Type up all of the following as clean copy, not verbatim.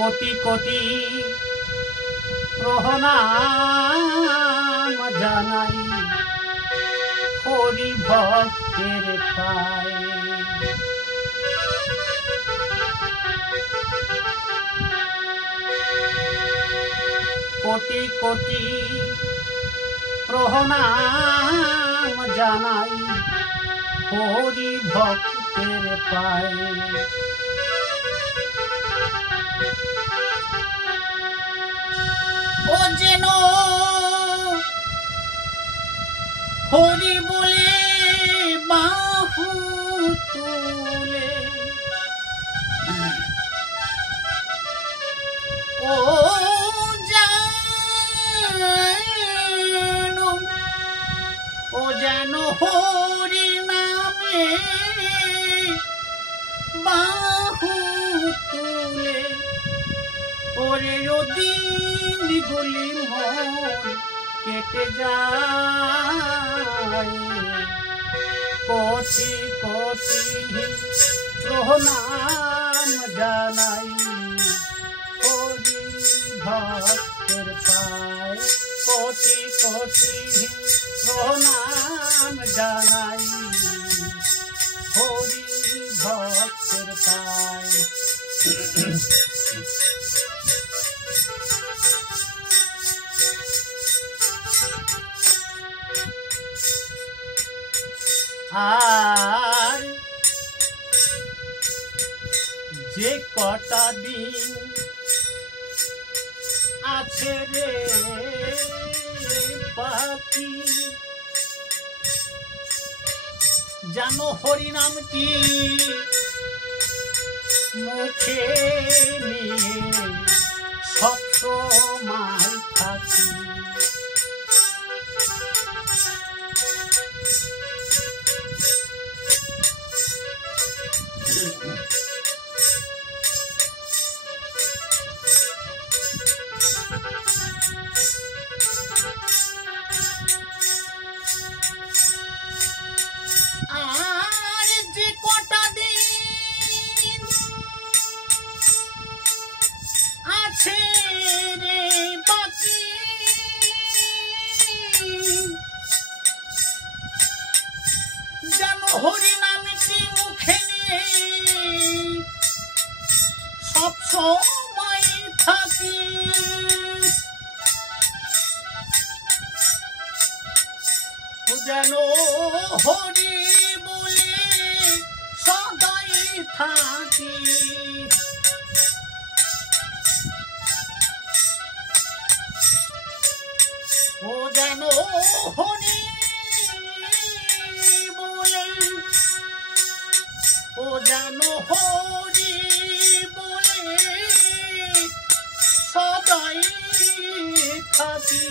কোটি কোটি প্রণাম জানাই হরি ভক্তের পায়ে। কোটি কোটি প্রণাম জানাই হরি ভক্তের পায়ে। ও যেন হরি বলে বাহু তুলে, ও যেন হরি নামে বাহু তুলে, ওরে দিন গুলি মন কেটে যায়। কোটি কোটি প্রণাম জানাই হরি ভক্তের পায়। কোটি কোটি প্রণাম জানাই হরি ভক্তের পায়। আর যে কটা দিন আছে রে বাকি, জানো হরি নামটি মুখে নিয়ে সবসময় থাকি। আর যে কটা দিন আছে রে বাকি, যেন হরি নামটি মুখে নিয়ে সব সময় থাকি। যেন হরি বলে সদাই থাকি। ও যেন হরি বলে, ও যেন হরি বলে সদাই থাকি।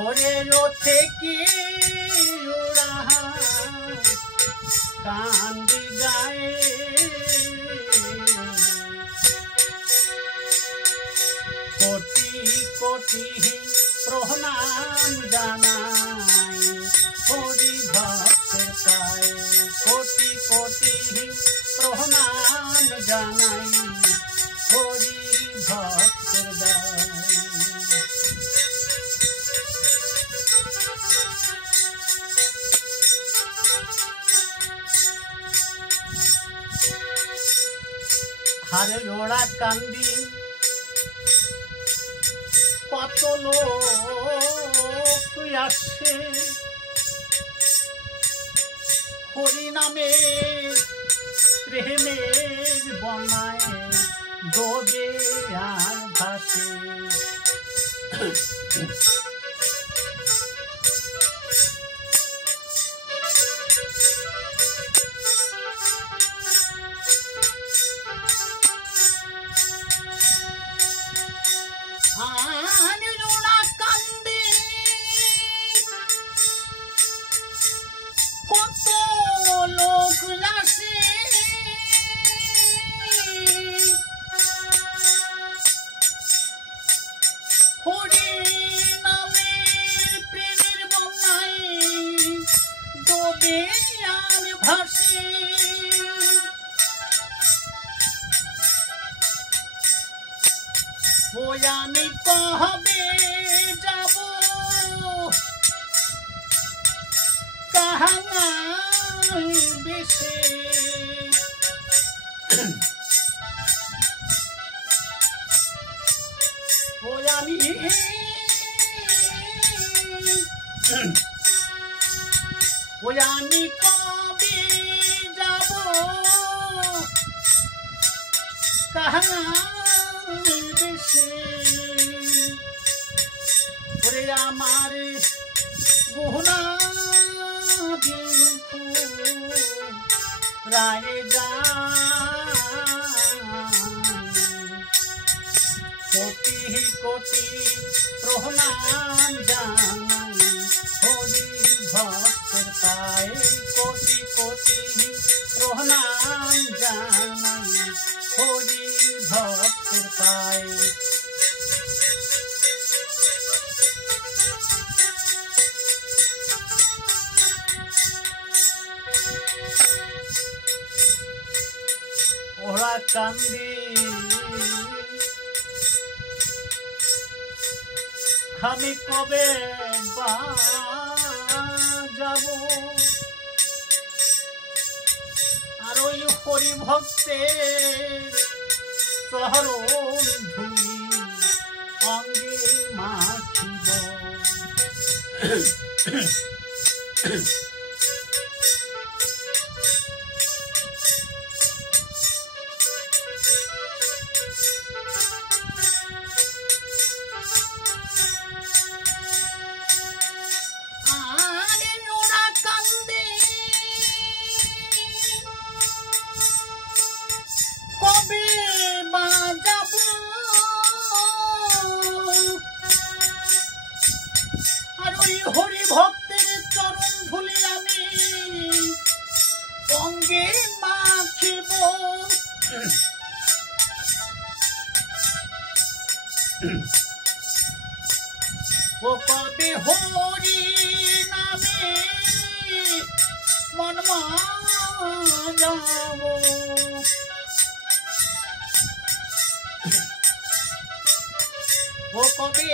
ওরে থেকে ওরা কান্দি গায়ে, কোটি কোটি প্রণাম জানাই হরি ভক্তের পায়ে। কোটি কোটি প্রণাম জানাই হরি ভক্তের পায়ে। হারে ওরা কান্দি কত লোক আসে, হরি নামে প্রেমের বনায় ডোবে আর ভাসে। আর ওরা কান্দে কত লোক আসে, হরি নাম ওই আমি কবে যাব কাহাঙ্গাই বেশে ওই আমি ওই আমি কবে যাব কাহাঙ্গাই বেশে ওরে আমার গহনা রায়ে কোটি কোটি প্রণাম জানাই হরি ভক্তের পায়ে কোটি কোটি প্রণাম জানাই হরি ভক্তের পায়ে ওরা কান্দি আমি কবে যাব আর ওই হরি ভক্তের চরণ ধুলি অঙ্গে মাখিব হরি ভক্তের চরণ ধুলি আমি অঙ্গে মাখিব ও কবে হরি নামে মন যাব ও কবে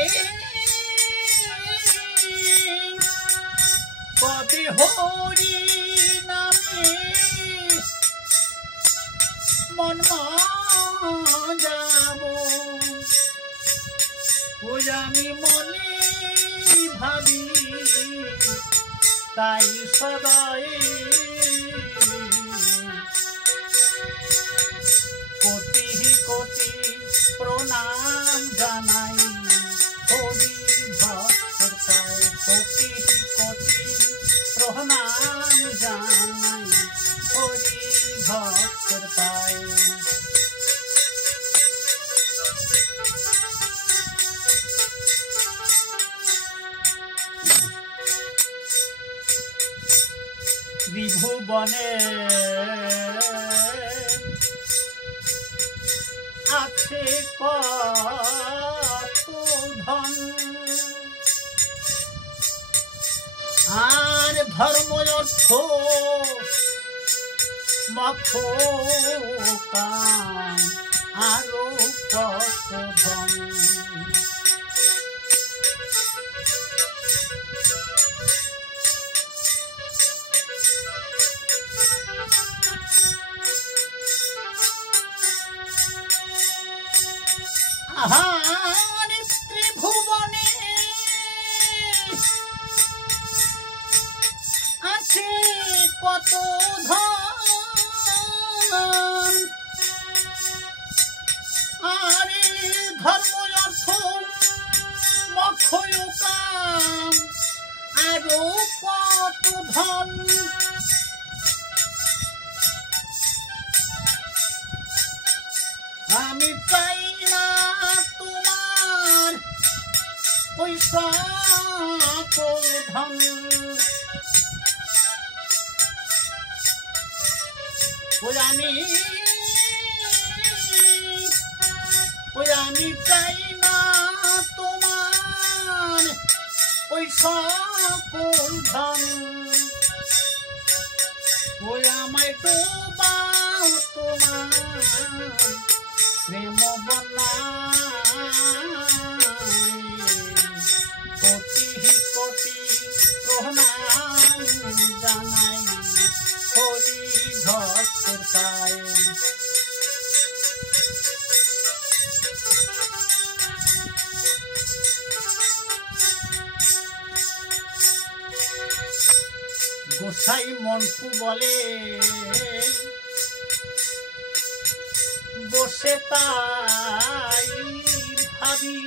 কবে হরি নামে মন যাব ওই আমি মনে ভাবি তাই সদাই কোটি কোটি প্রণাম জানাই হরি ভক্তের পায়ে কোটি কোটি প্রণাম জানাই হরি ভক্তের পায়ে ত্রিভুবনে আছে কত ধন আর ধর্ম অর্থ মক্ষ কাম আরো কত ধন আহার ত্রিভুবনে আছে কত ধন আরে ধর্ম অর্থ মোক্ষ কাম আরো কত ধন আমি চাই না তোমার ওই সকল ধন ওই আমি চাই না তোমার ওই সকল ধন ওই আমায় ডোবাও তোমার প্রেম বন্যায় কোটি কোটি প্রণাম জানাই হরি ভক্তের পায়ে। গোসাই মন্টু বলে বসে তাই ভাবি,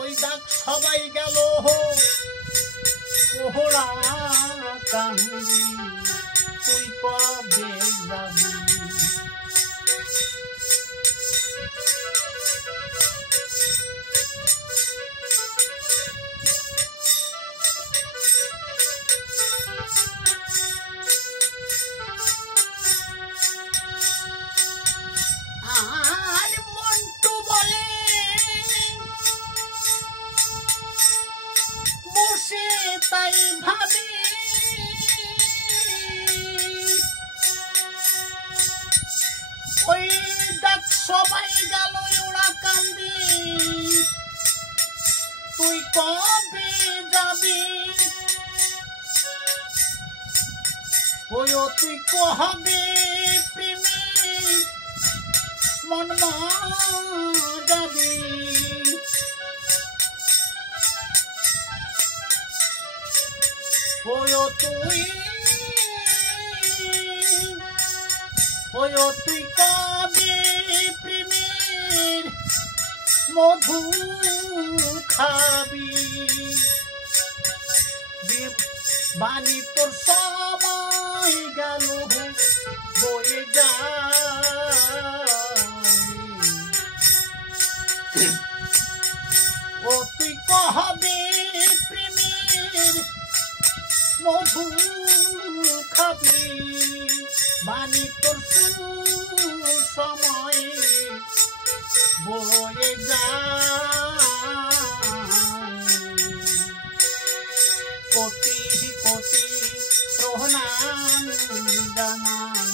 ওই ডাক সবাই গেল ওহরা কান্দি, তুই কবে যাবি। আর মন্টু বলে বসে তাই ভাবি, ওই ডাক সবাই গেল ওরা কান্দি, তুই কবে যাবি। ওই তুই কবে প্রেমিক মন যাবি। ওই তুই কবে প্রেমের মধু খাবি। বাণী তোর সময় গেল বয়ে যায়, ও তুই কবে প্রেমের মধু খাবি। বাণী তোর সময় বয়ে যায়, কোটি কোটি প্রণাম জানাই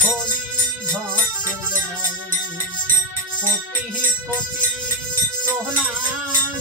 হরি ভক্তের, কোটি কোটি প্রণাম